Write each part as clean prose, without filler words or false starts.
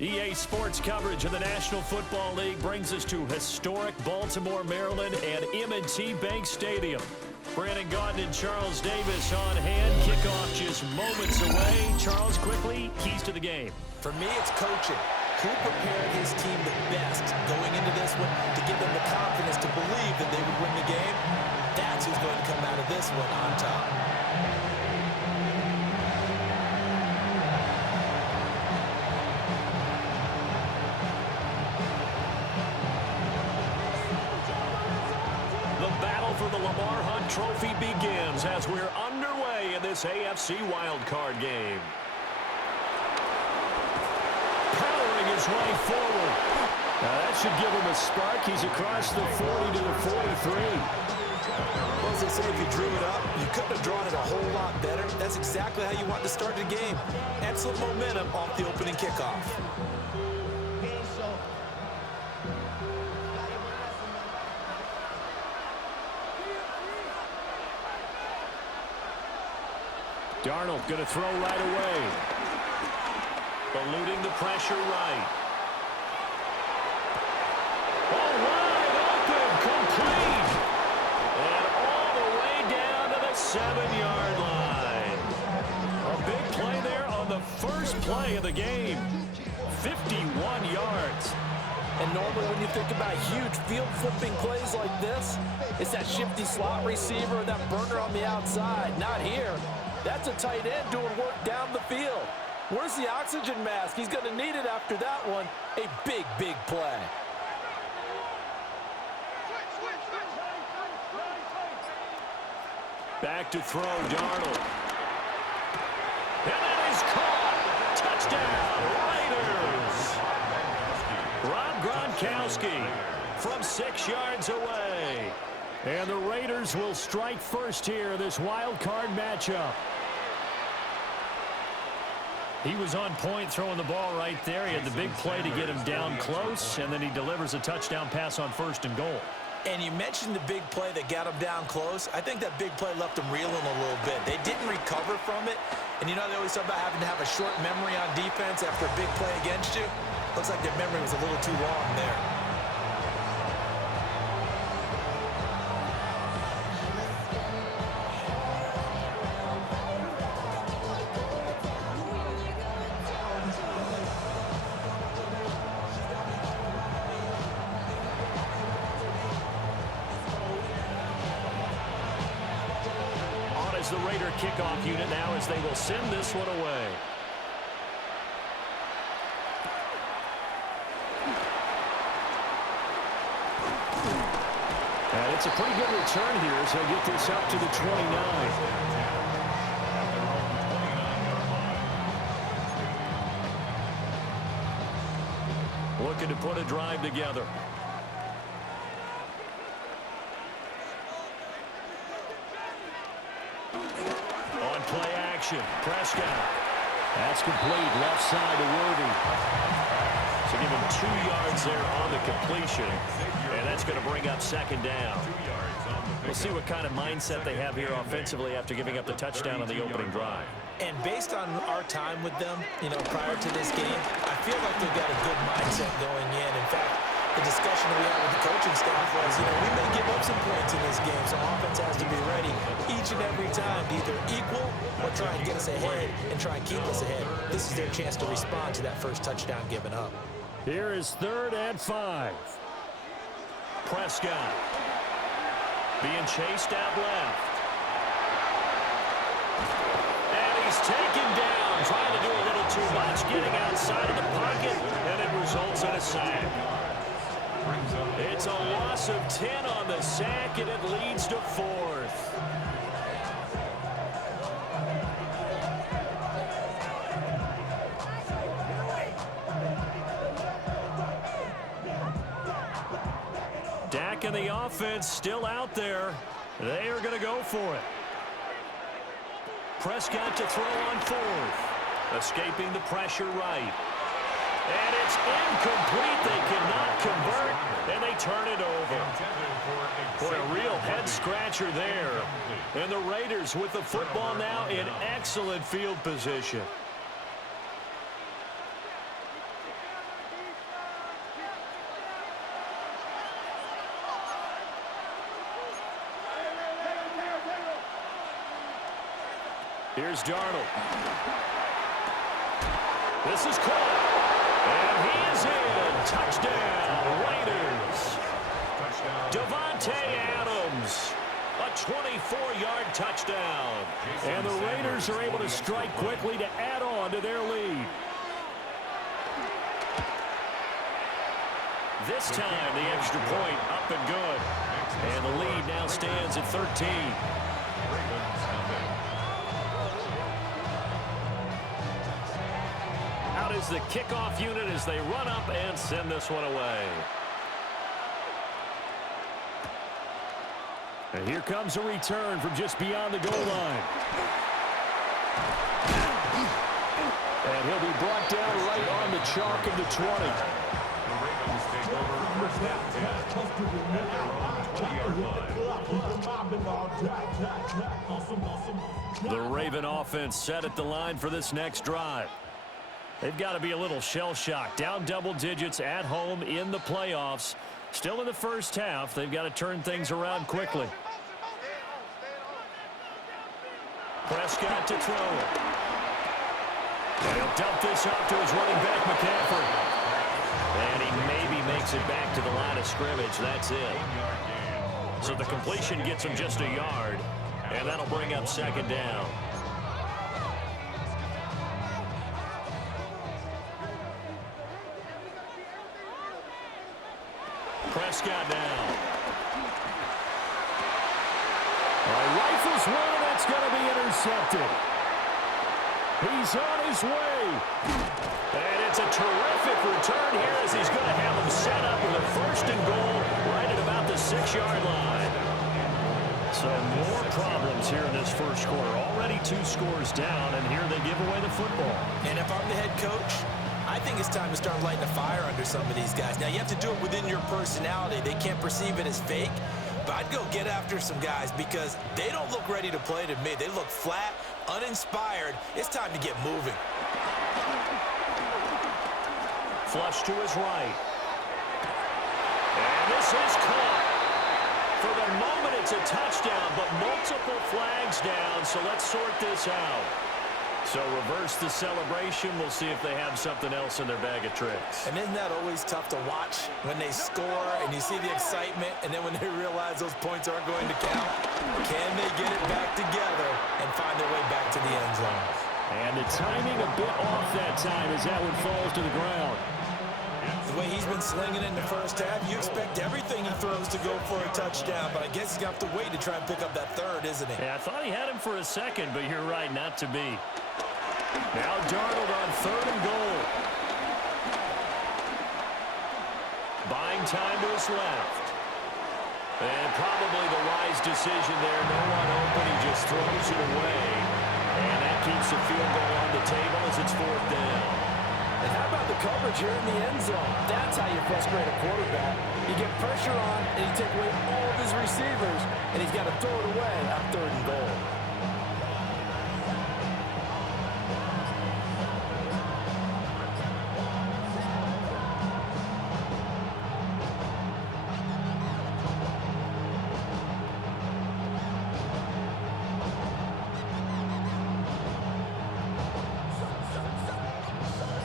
EA Sports coverage of the National Football League brings us to historic Baltimore, Maryland and M&T Bank Stadium. Brandon Gaudin and Charles Davis on hand. Kickoff just moments away. Charles, quickly, keys to the game. For me, it's coaching. Who prepared his team the best going into this one to give them the confidence to believe that they would win the game? That's who's going to come out of this one on top. The battle for the Lamar Hunt Trophy begins as we're underway in this AFC wildcard game. Powering his way forward. That should give him a spark. He's across the 40 to the 43. Well, as they say, if you drew it up, you couldn't have drawn it a whole lot better. That's exactly how you want to start the game. Excellent momentum off the opening kickoff. Darnold going to throw right away. Eluding the pressure right. Oh, wide open, complete. And all the way down to the 7-yard line. A big play there on the first play of the game. 51 yards. And normally when you think about huge field-flipping plays like this, it's that shifty slot receiver or that burner on the outside. Not here. That's a tight end doing work down the field. Where's the oxygen mask? He's going to need it after that one. A big, big play. Back to throw, Darnold. And that is caught. Touchdown, Raiders. Rob Gronkowski from 6 yards away. And the Raiders will strike first here, this wild card matchup. He was on point throwing the ball right there. He had the big play to get him down close, and then he delivers a touchdown pass on 1st and goal. And you mentioned the big play that got him down close. I think that big play left him reeling a little bit. They didn't recover from it. And you know they always talk about having to have a short memory on defense after a big play against you. Looks like their memory was a little too long there. The Raider kickoff unit now as they will send this one away. And it's a pretty good return here as he'll get this up to the 29. Looking to put a drive together. Play action. Prescott. That's complete. Left side to Worthy. So give him 2 yards there on the completion. And that's going to bring up 2nd down. We'll see what kind of mindset they have here offensively after giving up the touchdown on the opening drive. And based on our time with them, prior to this game, I feel like they've got a good mindset going in. In fact, the discussion we had with the coaching staff was, we may give up some points in this game, so offense has to be ready each and every time to either equal or try and get us ahead and try and keep us ahead. This is their chance to respond to that first touchdown given up. Here is 3rd and 5. Prescott being chased out left. And he's taken down, trying to do a little too much, getting outside of the pocket, and it results in a sack. It's a loss of 10 on the sack, and it leads to 4th. Dak and the offense still out there. They are going to go for it. Prescott to throw on 4th. Escaping the pressure right. And it's incomplete. They cannot convert, and they turn it over. Boy, a real head-scratcher there. And the Raiders with the football now in excellent field position. Here's Darnold. This is caught. And he is in. Touchdown, Raiders. Davante Adams. A 24-yard touchdown. And the Raiders are able to strike quickly to add on to their lead. This time, the extra point up and good. And the lead now stands at 13. Out is the kickoff unit as they run up and send this one away. And here comes a return from just beyond the goal line. And he'll be brought down right on the chalk of the 20. The Raven offense set at the line for this next drive. They've got to be a little shell-shocked. Down double digits at home in the playoffs. Still in the first half. They've got to turn things around quickly. Prescott to throw it. And he'll dump this off to his running back, McCaffrey. And he maybe makes it back to the line of scrimmage. That's it. So the completion gets him just a yard. And that'll bring up second down. Prescott now. Rifles one, and that's going to be intercepted. He's on his way. And it's a terrific return here as he's going to have him set up with a first and goal right at about the 6-yard line. So more problems here in this first quarter. Already 2 scores down, and here they give away the football. And if I'm the head coach, I think it's time to start lighting a fire under some of these guys. Now, you have to do it within your personality. They can't perceive it as fake. But I'd go get after some guys because they don't look ready to play to me. They look flat, uninspired. It's time to get moving. Flush to his right. And this is caught. For the moment, it's a touchdown, but multiple flags down, so let's sort this out. So reverse the celebration. We'll see if they have something else in their bag of tricks. And isn't that always tough to watch when they score and you see the excitement, and then when they realize those points aren't going to count? Can they get it back together and find their way back to the end zone? And the timing a bit off that time as that one falls to the ground. The way he's been slinging it in the first half, you expect everything he throws to go for a touchdown, but I guess he's got to wait to try and pick up that third, isn't he? Yeah, I thought he had him for a second, but you're right, not to be. Now Darnold on 3rd and goal. Buying time to his left. And probably the wise decision there. No one open, he just throws it away. And that keeps the field goal on the table as it's 4th down. And how about the coverage here in the end zone? That's how you frustrate a quarterback. You get pressure on, and you take away all of his receivers, and he's got to throw it away on 3rd and goal.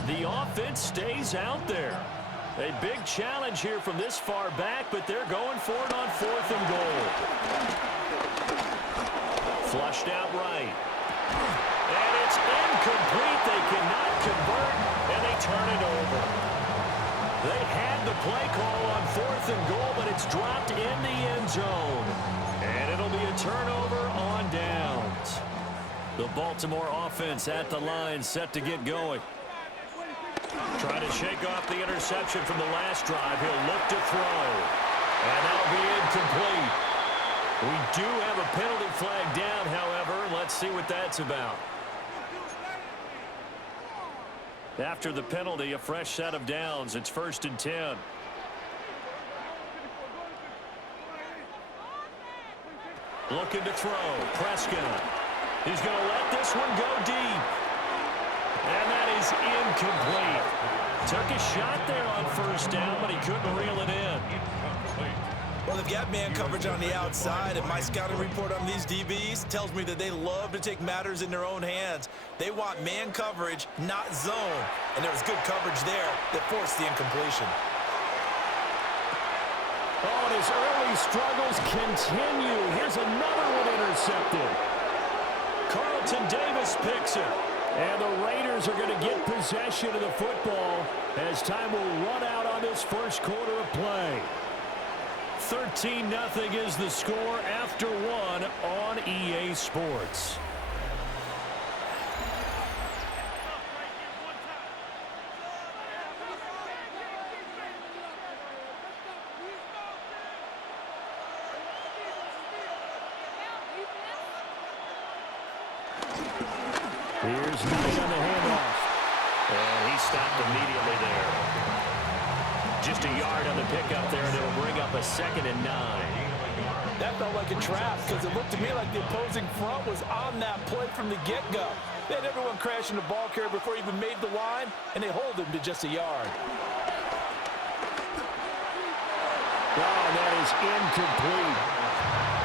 The offense stays out there. A big challenge here from this far back, but they're going for it on 4th and goal. Flushed out right. And it's incomplete. They cannot convert, and they turn it over. They had the play call on 4th and goal, but it's dropped in the end zone. And it'll be a turnover on downs. The Baltimore offense at the line, set to get going. Trying to shake off the interception from the last drive. He'll look to throw. And that'll be incomplete. We do have a penalty flag down, however. Let's see what that's about. After the penalty, a fresh set of downs. It's 1st and 10. Looking to throw. Prescott. He's going to let this one go deep. And that is incomplete. Took a shot there on 1st down, but he couldn't reel it in. Well, they've got man coverage on the outside, and my scouting report on these DBs tells me that they love to take matters in their own hands. They want man coverage, not zone. And there was good coverage there that forced the incompletion. Oh, and his early struggles continue. Here's another one intercepted. Carlton Davis picks it. And the Raiders are going to get possession of the football as time will run out on this first quarter of play. 13-0 is the score after one on EA Sports. Here's Knight on the handoff. And he stopped immediately there. Just a yard on the pickup there, and it'll bring up a 2nd and 9. That felt like a trap because it looked to me like the opposing front was on that play from the get-go. They had everyone crashing the ball carrier before he even made the line, and they hold him to just a yard. Oh, that is incomplete.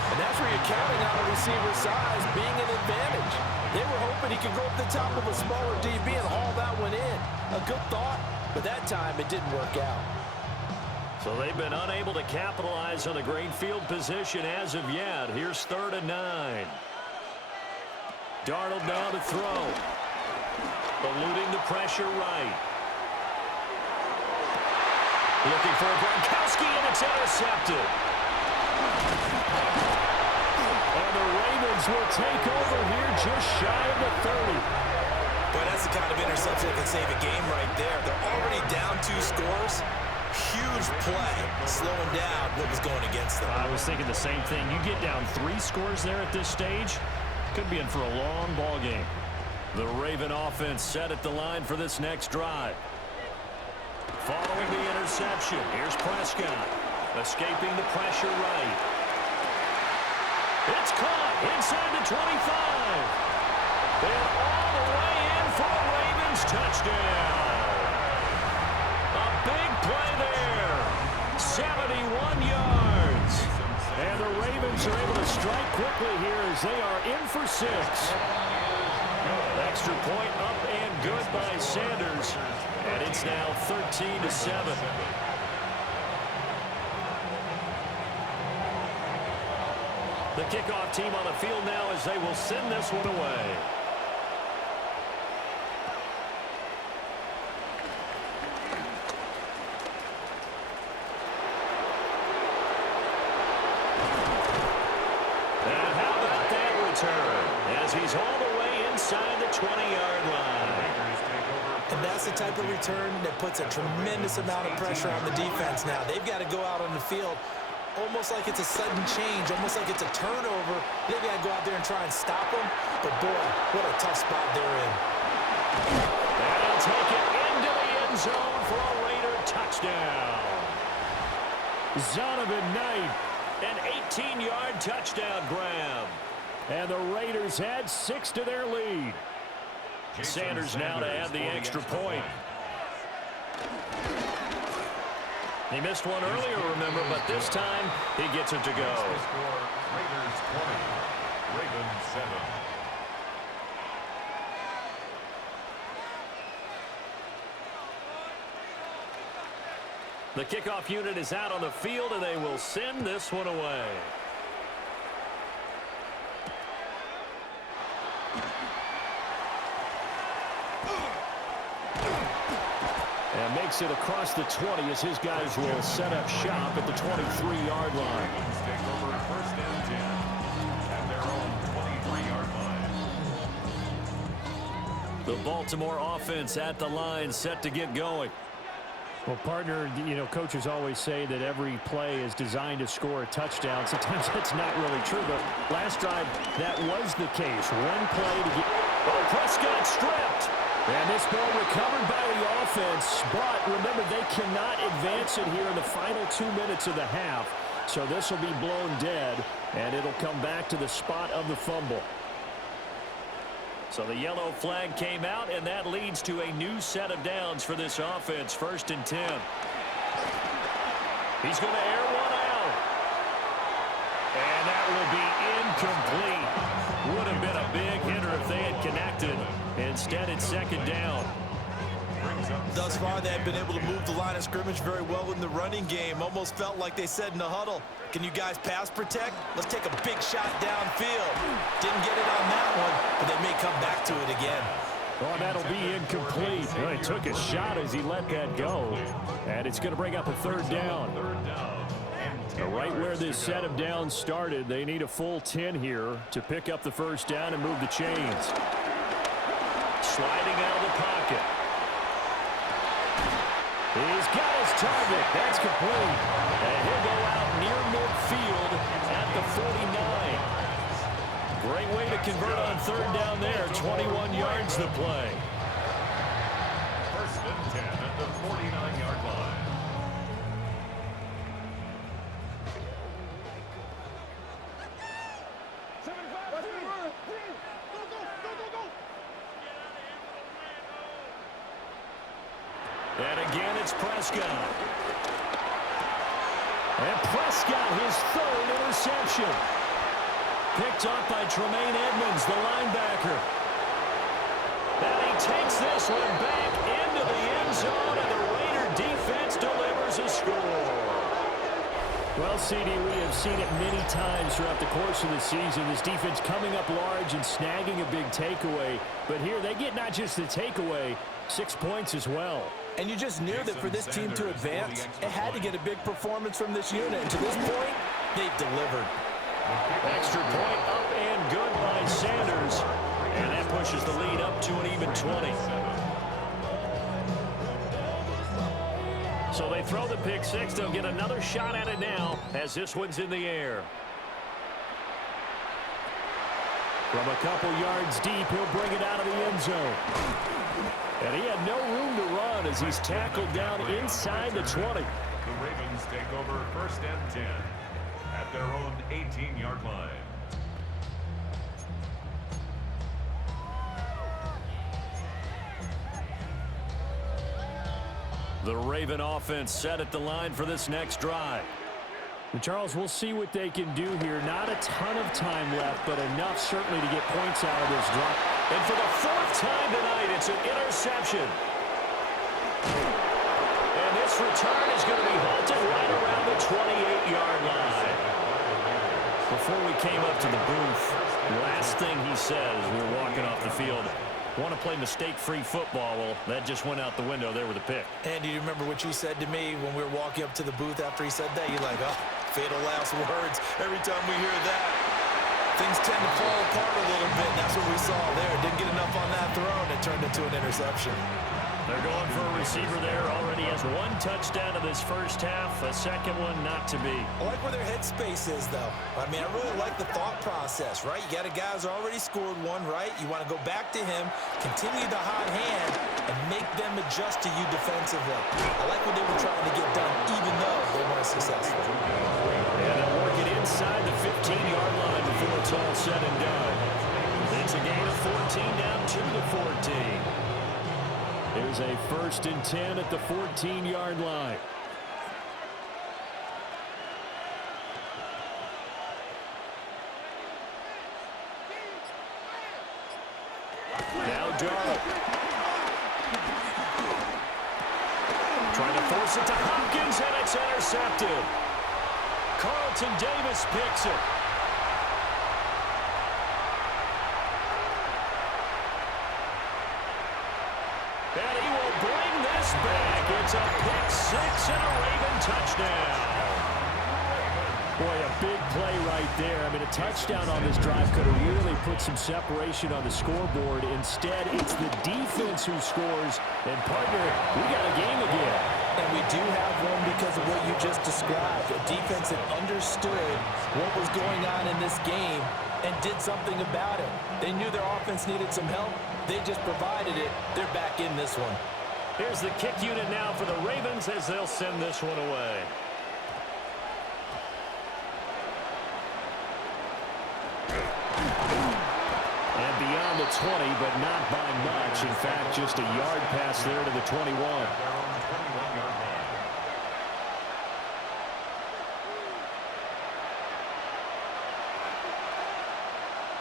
And that's where you're counting on a receiver's size being an advantage. They were hoping he could go up the top of a smaller DB and haul that one in. A good thought, but that time it didn't work out. So they've been unable to capitalize on the great field position as of yet. Here's 3rd and 9. Darnold now to throw. Eluding the pressure right. Looking for Gronkowski, and it's intercepted. And the Ravens will take over here just shy of the 30. But that's the kind of interception that can save a game right there. They're already down 2 scores. Huge play, slowing down what was going against them. I was thinking the same thing. You get down 3 scores there at this stage, could be in for a long ball game. The Raven offense set at the line for this next drive. Following the interception, here's Prescott, escaping the pressure right. It's caught inside the 25. And all the way in for a Ravens touchdown. A big play there. 71 yards. And the Ravens are able to strike quickly here as they are in for 6. Extra point up and good by Sanders. And it's now 13-7. The kickoff team on the field now as they will send this one away. And how about that return as he's all the way inside the 20-yard line. And that's the type of return that puts a tremendous amount of pressure on the defense now. They've got to go out on the field almost like it's a sudden change, almost like it's a turnover. They've got to go out there and try and stop them. But, boy, what a tough spot they're in. And he'll take it into the end zone for a Raider touchdown. Zonovan Knight, an 18-yard touchdown grab. And the Raiders add 6 to their lead. Sanders now to add the extra point. He missed one earlier, remember, but this time he gets it to go. Raiders 20, Ravens 7. The kickoff unit is out on the field, and they will send this one away. And makes it across the 20 as his guys will set up shop at the 23-yard line. Ravens take over 1st and 10 at their own 23-yard line. The Baltimore offense at the line, set to get going. Well, partner, you know, coaches always say that every play is designed to score a touchdown. Sometimes that's not really true, but last drive, that was the case. One play to get... Oh, Prescott stripped. And this ball recovered by the offense, but remember, they cannot advance it here in the final 2 minutes of the half. So this will be blown dead, and it'll come back to the spot of the fumble. So the yellow flag came out, and that leads to a new set of downs for this offense. 1st and 10. He's going to air one out. And that will be incomplete. Would have been a big hitter if they had connected. Instead, it's second down. Thus far, they have been able to move the line of scrimmage very well in the running game. Almost felt like they said in the huddle, can you guys pass protect? Let's take a big shot downfield. Didn't get it on that one, but they may come back to it again. Oh, that'll be incomplete. Well, he took a shot as he let that go. And it's going to bring up a third down. Right where this set of downs started, they need a full 10 here to pick up the first down and move the chains. Sliding out of the pocket. He's got his target. That's complete. And he'll go out near midfield at the 49. Great way to convert on third down there. 21 yards to play. First and 10 at the 49-yard line. And again, it's Prescott. And Prescott, his third interception. Picked off by Tremaine Edmonds, the linebacker. And he takes this one back into the end zone, and the Raider defense delivers a score. Well, CD, we have seen it many times throughout the course of the season. This defense coming up large and snagging a big takeaway. But here they get not just the takeaway, 6 points as well. And you just knew that for this team to advance, it had to get a big performance from this unit. And to this point, they've delivered. Extra point up and good by Sanders. And that pushes the lead up to an even 20. So they throw the pick six. They'll get another shot at it now as this one's in the air. From a couple yards deep, he'll bring it out of the end zone. And he had no room to run as he's tackled down inside the 20. The Ravens take over first and 10 at their own 18-yard line. The Raven offense set at the line for this next drive. And Charles, we'll see what they can do here. Not a ton of time left, but enough certainly to get points out of this drive. And for the fourth time tonight, it's an interception. And this return is going to be halted right around the 28-yard line. Before we came up to the booth, last thing he said as we were walking off the field, want to play mistake-free football. Well, that just went out the window there with a pick. And do you remember what you said to me when we were walking up to the booth after he said that? You're like, oh, fatal last words. Every time we hear that, things tend to fall apart a little bit. That's what we saw there. Didn't get enough on that throw, and it turned into an interception. They're going for a receiver there. Already has one touchdown in this first half. A second one not to be. I like where their headspace is, though. I mean, I really like the thought process, right? You got a guy who's already scored one, right? You want to go back to him, continue the hot hand, and make them adjust to you defensively. I like what they were trying to get done, even though they weren't successful. And they'll work it inside the 15-yard line before it's all said and done. It's a gain of 14 down to the 14. There's a first and 10 at the 14-yard line. Now Darrell. Trying to force it to Hopkins, and it's intercepted. Carlton Davis picks it. And he will bring this back. It's a pick six and a Raven touchdown. Boy, a big play right there. I mean, a touchdown on this drive could have really put some separation on the scoreboard. Instead, it's the defense who scores. And, partner, we got a game again. And we do have one because of what you just described. A defense that understood what was going on in this game and did something about it. They knew their offense needed some help. They just provided it. They're back in this one. Here's the kick unit now for the Ravens as they'll send this one away. And beyond the 20, but not by much. In fact, just a yard pass there to the 21.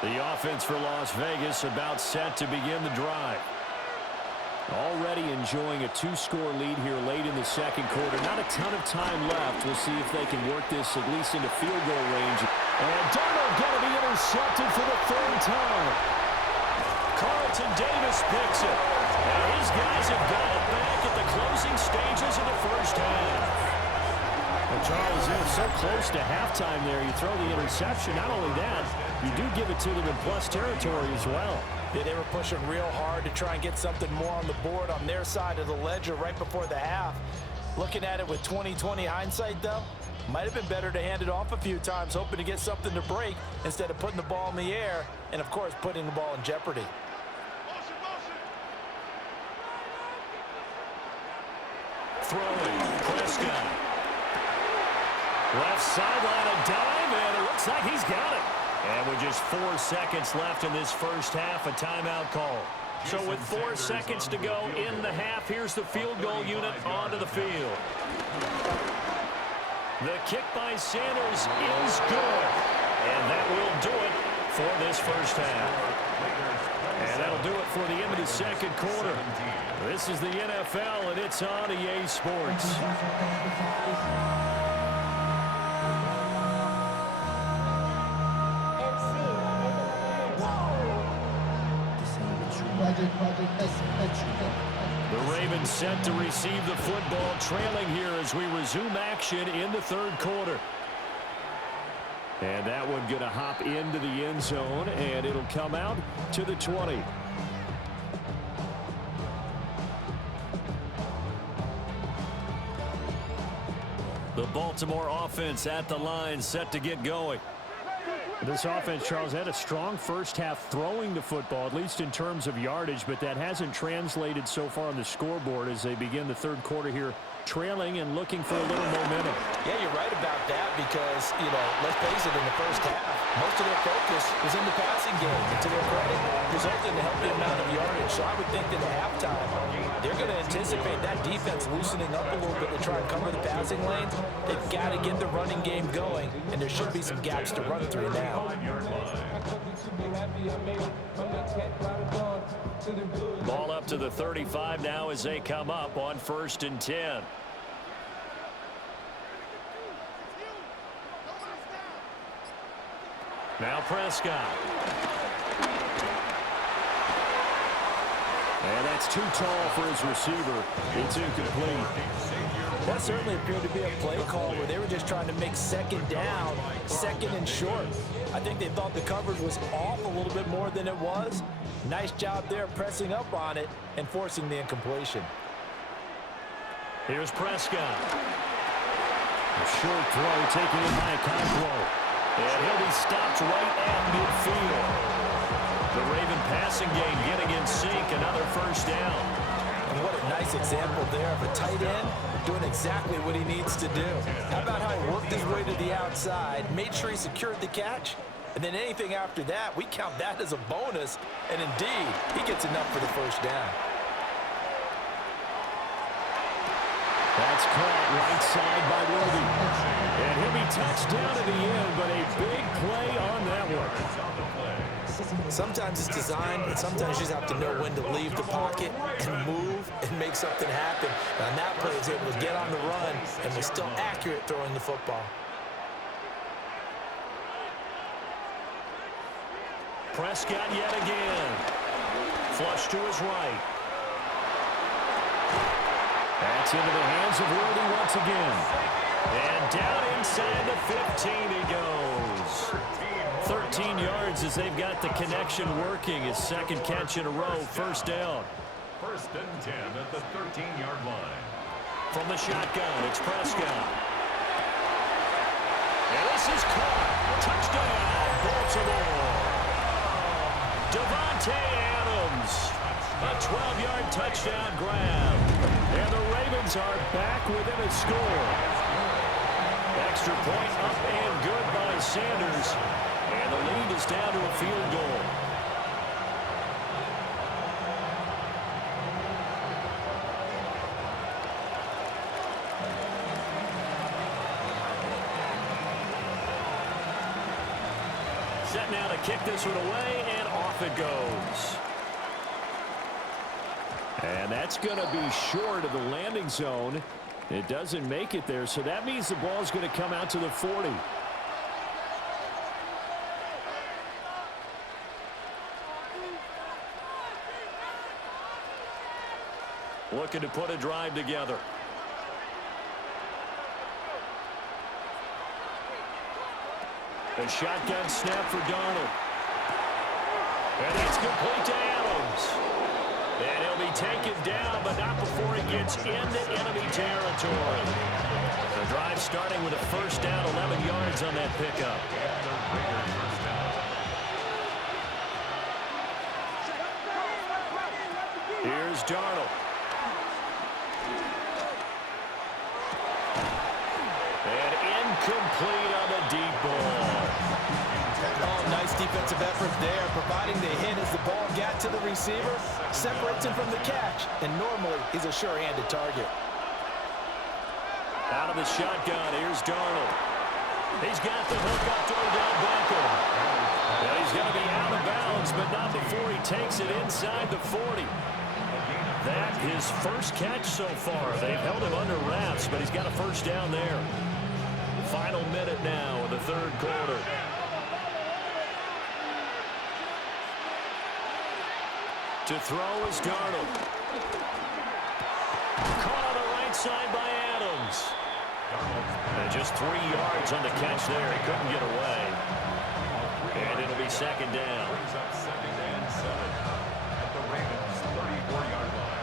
The offense for Las Vegas about set to begin the drive. Already enjoying a 2-score lead here late in the second quarter. Not a ton of time left. We'll see if they can work this at least into field goal range. And Darnold going to be intercepted for the third time. Carlton Davis picks it. And his guys have got it back at the closing stages of the first half. Well, Charles, they're so close to halftime there. You throw the interception. Not only that, you do give it to them in plus territory as well. Yeah, they were pushing real hard to try and get something more on the board on their side of the ledger right before the half. Looking at it with 20/20 hindsight, though, might have been better to hand it off a few times, hoping to get something to break instead of putting the ball in the air and, of course, putting the ball in jeopardy. Throwing, Prescott. Left sideline, a dive, and it looks like he's got it. And with just 4 seconds left in this first half, a timeout call. So with 4 seconds to go in the half, here's the field goal unit onto the field. The kick by Sanders is good. And that will do it for this first half. And that'll do it for the end of the second quarter. This is the NFL, and it's on EA Sports. The Ravens set to receive the football, trailing here as we resume action in the third quarter. And that one going to hop into the end zone, and it'll come out to the 20. The Baltimore offense at the line, set to get going. This offense, Charles, had a strong first half throwing the football, at least in terms of yardage, but that hasn't translated so far on the scoreboard as they begin the third quarter here, trailing and looking for a little momentum. Yeah, you're right about that because, let's face it, in the first half, most of their focus was in the passing game. And to their credit, resulted in a healthy amount of yardage. So I would think that at halftime, they're going to anticipate that defense loosening up a little bit to try and cover the passing lanes. They've got to get the running game going, and there should be some gaps to run through now. Ball up to the 35 now as they come up on 1st and 10. Now Prescott. And that's too tall for his receiver. It's incomplete. That certainly appeared to be a play call where they were just trying to make second down, second and short. I think they thought the coverage was off a little bit more than it was. Nice job there pressing up on it and forcing the incompletion. Here's Prescott. A short throw taken in by Okonkwo. And he'll be stopped right at midfield. The Raven passing game getting in sync, another first down. And what a nice example there of a tight end doing exactly what he needs to do. How about how he worked his way to the outside, made sure he secured the catch, and then anything after that, we count that as a bonus, and indeed, he gets enough for the first down. That's caught right side by Worthy. And he'll be touched down at the end, but a big play on that one. Sometimes it's designed, but sometimes you just have to know when to leave the pocket and move and make something happen. And on that play, he was able to get on the run and was still accurate throwing the football. Prescott yet again. Flush to his right. That's into the hands of Worthy once again. And down inside the 15 he goes. 13 yards as they've got the connection working. His second catch in a row, first down. 1st and 10 at the 13-yard line. From the shotgun, it's Prescott. And this is caught. Touchdown, Baltimore. Devontae Adams. A 12-yard touchdown grab. And the Ravens are back within a score. Extra point up and good by Sanders. And the lead is down to a field goal. set now to kick this one away, and off it goes. And that's going to be short of the landing zone. It doesn't make it there, so that means the ball's going to come out to the 40. Looking to put a drive together. A shotgun snap for Darnold. And that's complete to Adams. And he'll be taken down, but not before he gets into enemy territory. The drive starting with a first down, 11 yards on that pickup. Here's Darnold. And incomplete on the deep ball. Oh, nice defensive effort there, providing the hit as the ball got to the receiver, separates him from the catch, and normally he's a sure-handed target. Out of the shotgun, here's Darnold. He's got the hook up to Odell Beckham. And he's going to be out of bounds, but not before he takes it inside the 40. That his first catch so far. They've held him under wraps, but he's got a first down there. Final minute now of the third quarter. To throw is Darnold. Caught on the right side by Adams. And just 3 yards on the catch there. He couldn't get away. And it'll be second down. Brings up second and 7 at the Ravens' 34-yard line.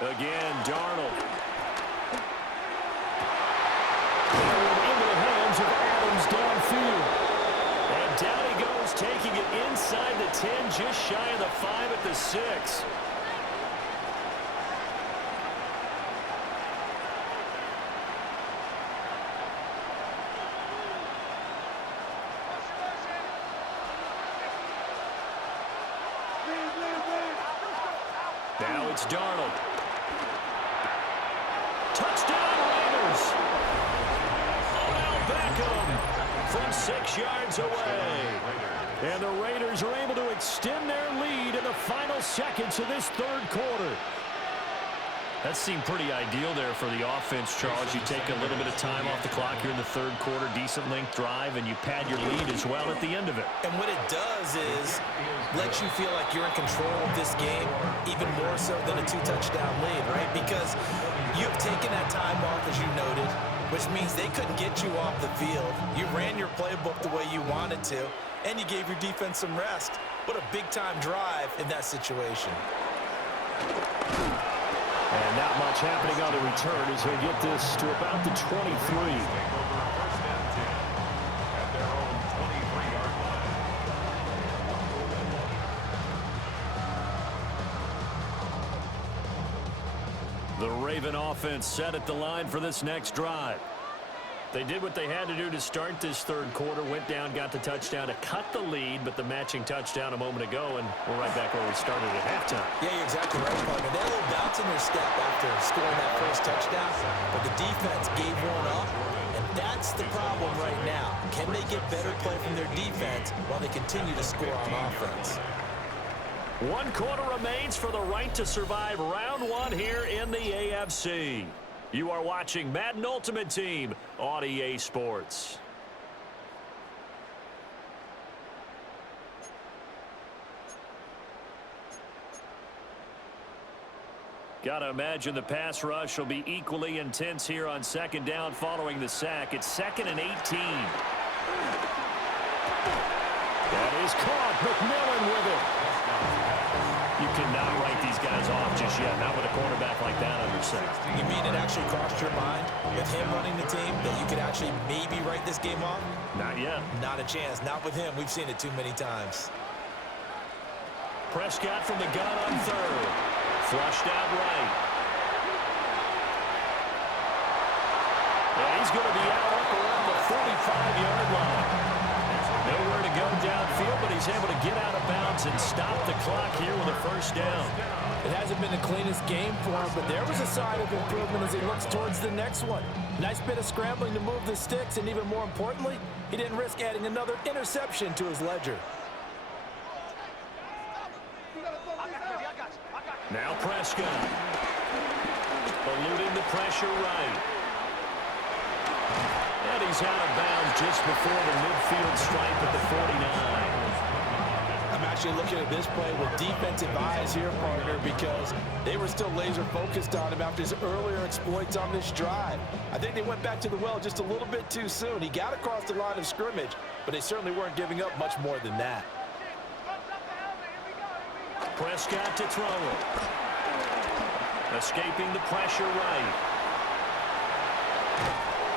Again, Darnold. Into the hands of Adams downfield. And down he goes, taking it inside the 10, just shy of the 5 at the 6. Now it's Darnold. Touchdown, Raiders! Odell Beckham from 6 yards away. And the Raiders are able to extend their lead in the final seconds of this third quarter. That seemed pretty ideal there for the offense, Charles. You take a little bit of time off the clock here in the third quarter, decent length drive, and you pad your lead as well at the end of it. And what it does is let you feel like you're in control of this game, even more so than a 2-touchdown lead, right? Because you've taken that time off, as you noted, which means they couldn't get you off the field. You ran your playbook the way you wanted to, and you gave your defense some rest. What a big-time drive in that situation. And not much happening on the return as they get this to about the 23. Take over first and 10 at their own 23-yard line. The Raven offense set at the line for this next drive. They did what they had to do to start this third quarter, went down, got the touchdown to cut the lead, but the matching touchdown a moment ago, and we're right back where we started at halftime. Yeah, you're exactly right, partner. They're a little bounce in their step after scoring that first touchdown, but the defense gave one up, and that's the problem right now. Can they get better play from their defense while they continue to score on offense? 1 quarter remains for the right to survive round 1 here in the AFC. You are watching Madden Ultimate Team on EA Sports. Gotta imagine the pass rush will be equally intense here on second down following the sack. It's 2nd and 18. That is caught. McMillan with it. You cannot write these guys off just yet, not with a quarterback like that under center. You mean it actually crossed your mind with him running the team that you could actually maybe write this game off? Not yet. Not a chance. Not with him. We've seen it too many times. Prescott from the gun on third. Flushed out right. And he's going to be out up around the 45-yard line. Nowhere to go downfield, but he's able to get out of bounds and stop the clock here with a first down. It hasn't been the cleanest game for him, but there was a sign of improvement as he looks towards the next one. Nice bit of scrambling to move the sticks, and even more importantly, he didn't risk adding another interception to his ledger. Now Prescott. Eluding the pressure right. And he's out of bounds just before the midfield stripe at the 49. I'm actually looking at this play with defensive eyes here, partner, because they were still laser focused on him after his earlier exploits on this drive. I think they went back to the well just a little bit too soon. He got across the line of scrimmage, but they certainly weren't giving up much more than that. Prescott to throw it. Escaping the pressure right.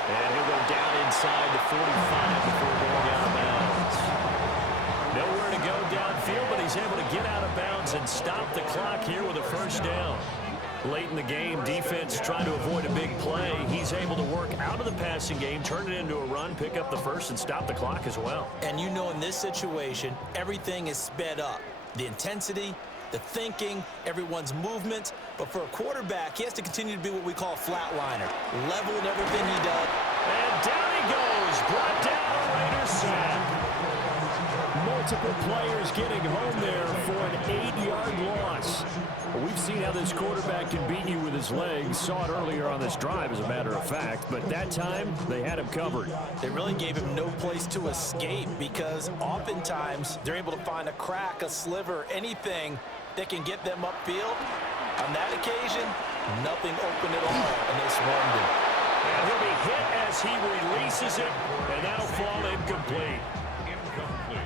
And he'll go down inside the 45 before going out of bounds. Nowhere to go downfield, but he's able to get out of bounds and stop the clock here with a first down. Late in the game, defense trying to avoid a big play. He's able to work out of the passing game, turn it into a run, pick up the first, and stop the clock as well. And you know, in this situation, everything is sped up. The intensity, the thinking, everyone's movement. But for a quarterback, he has to continue to be what we call a flatliner. Level in everything he does. And down he goes. Brought down a Raider sack. Multiple players getting home there for an 8-yard loss. Well, we've seen how this quarterback can beat you with his legs. Saw it earlier on this drive, as a matter of fact. But that time, they had him covered. They really gave him no place to escape because oftentimes they're able to find a crack, a sliver, anything that can get them upfield. On that occasion, nothing open at all, and they swarmed him. And he'll be hit as he releases it, and that'll fall incomplete.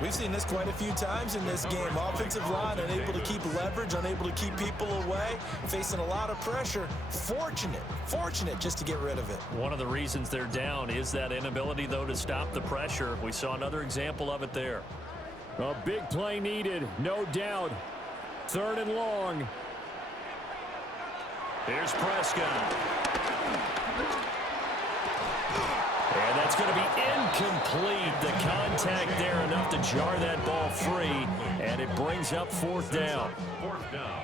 We've seen this quite a few times in this game. Offensive line unable to keep leverage, unable to keep people away, facing a lot of pressure. Fortunate just to get rid of it. One of the reasons they're down is that inability, though, to stop the pressure. We saw another example of it there. A big play needed, no doubt. 3rd and long. Here's Prescott. And that's going to be incomplete. The contact there enough to jar that ball free, and it brings up 4th down. 4th down.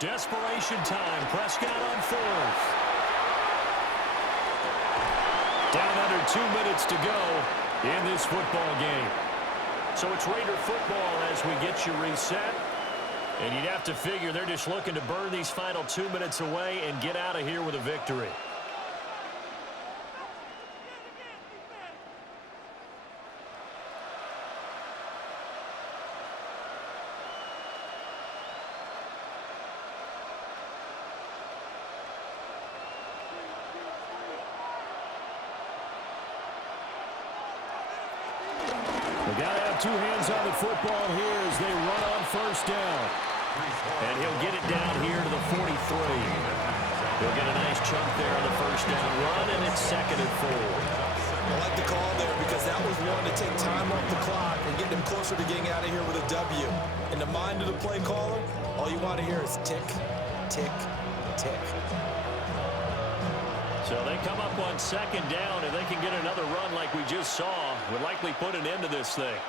Desperation time. Prescott on 4th. Down under 2 minutes to go in this football game. So it's Raider football as we get you reset. And you'd have to figure they're just looking to burn these final 2 minutes away and get out of here with a victory. They got to have 2 hands on the football here as they run on 1st down. And he'll get it down here to the 43. He'll get a nice chunk there on the 1st down run, and it's 2nd and 4. I like the call there because that was one to take time off the clock and get them closer to getting out of here with a W. In the mind of the play caller, all you want to hear is tick, tick, tick. So they come up on 2nd down, and they can get another run like we just saw. Would likely put an end to this thing.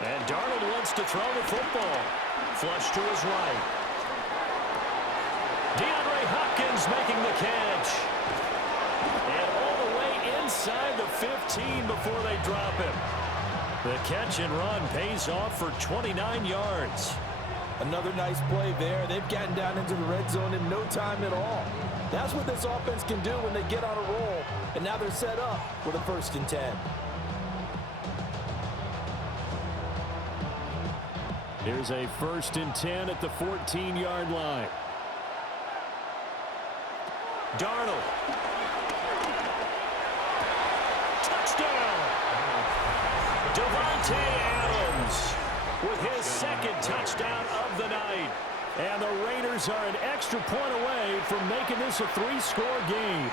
And Darnold wants to throw the football. Flush to his right. DeAndre Hopkins making the catch. And all the way inside the 15 before they drop him. The catch and run pays off for 29 yards. Another nice play there. They've gotten down into the red zone in no time at all. That's what this offense can do when they get on a roll. And now they're set up with a 1st and 10. Here's a 1st and 10 at the 14-yard line. Darnold. Touchdown. Davante Adams with his 2nd touchdown of the night. And the Raiders are an extra point away from making this a 3-score game.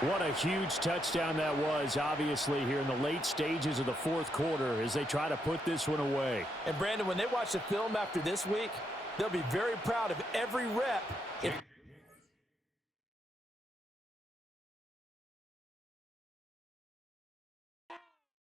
What a huge touchdown that was, obviously, here in the late stages of the 4th quarter as they try to put this one away. And, Brandon, when they watch the film after this week, They'll be very proud of every rep.